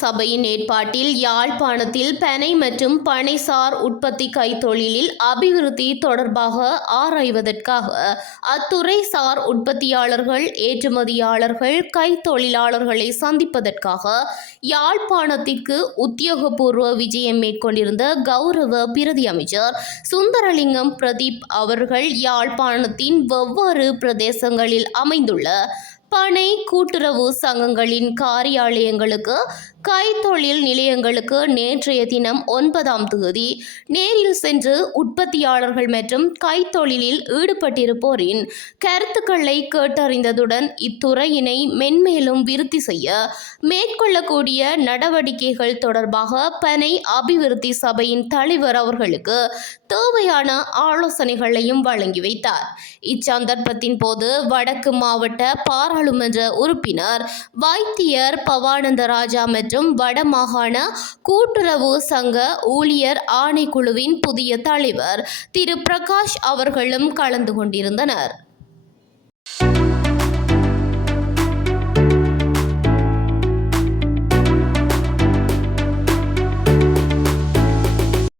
சபையின் ஏற்பாட்டில் யாழ்ப்பாணத்தில் பனை மற்றும் பனைசார் உற்பத்தி கைத்தொழிலில் அபிவிருத்தி தொடர்பாக ஆராய்வதற்காக அத்துறை சார் உற்பத்தியாளர்கள், ஏற்றுமதியாளர்கள், கைத்தொழிலாளர்களை சந்திப்பதற்காக யாழ்ப்பாணத்திற்கு உத்தியோகபூர்வ விஜயம் மேற்கொண்டிருந்த கௌரவ பிரதி அமைச்சர் சுந்தரலிங்கம் பிரதீப் அவர்கள் யாழ்ப்பாணத்தின் வெவ்வேறு பிரதேசங்களில் அமைந்துள்ள பனை கூட்டுறவு சங்கங்களின் காரியாலயங்களுக்கு, கைத்தொழில் நிலையங்களுக்கு நேற்றைய தினம் 9ஆம் தேதி நேரில் சென்று உற்பத்தியாளர்கள் மற்றும் கைத்தொழிலில் ஈடுபட்டிருப்போரின் கருத்துக்களை கேட்டறிந்ததுடன் இத்துறையினை மென்மேலும் விருத்தி செய்ய மேற்கொள்ளக்கூடிய நடவடிக்கைகள் தொடர்பாக பனை அபிவிருத்தி சபையின் தலைவர் அவர்களுக்கு தேவையான ஆலோசனைகளையும் வழங்கி வைத்தார். இச்சந்தர்ப்பத்தின் போது வடக்கு மாவட்ட பாராளுமன்ற உறுப்பினர் வைத்தியர் பவானந்த ராஜா மற்றும் வடமாகாண கூட்டுறவு சங்க ஊழியர் ஆணைக்குழுவின் புதிய தலைவர் திரு பிரகாஷ் அவர்களும் கலந்து கொண்டிருந்தனர்.